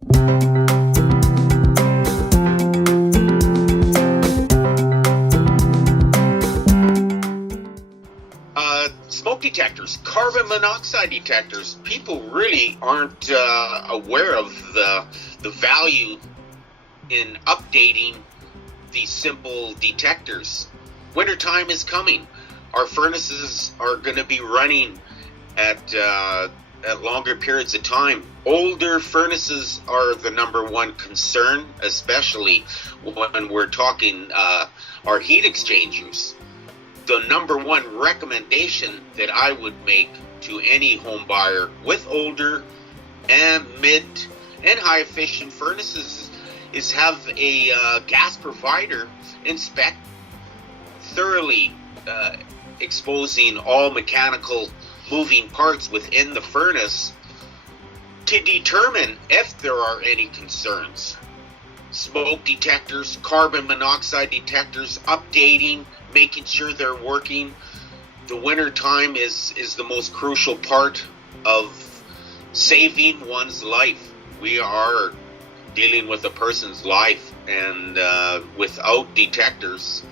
Smoke detectors, carbon monoxide detectors. People really aren't aware of the value in updating these simple detectors. Wintertime is coming. Our furnaces are going to be running at longer periods of time. Older furnaces are the number one concern, especially when we're talking our heat exchangers. The number one recommendation that I would make to any home buyer with older and mid and high efficient furnaces is have a gas provider inspect thoroughly, exposing all mechanical moving parts within the furnace to determine if there are any concerns. Smoke detectors, carbon monoxide detectors, updating, making sure they're working. The winter time is the most crucial part of saving one's life. We are dealing with a person's life, and without detectors,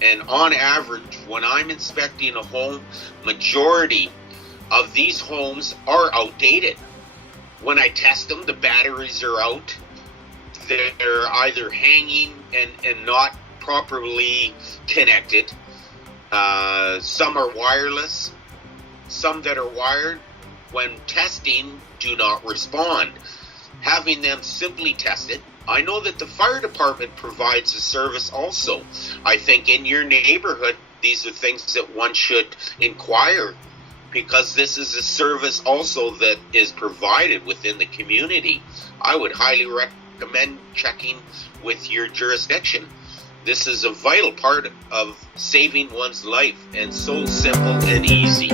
and on average, when I'm inspecting a home, majority of these homes are outdated. When I test them, the batteries are out. They're either hanging and not properly connected. Some are wireless. Some that are wired, when testing, do not respond. Having them simply tested. I know that the fire department provides a service also. I think in your neighborhood, these are things that one should inquire, because this is a service also that is provided within the community. I would highly recommend checking with your jurisdiction. This is a vital part of saving one's life, and so simple and easy.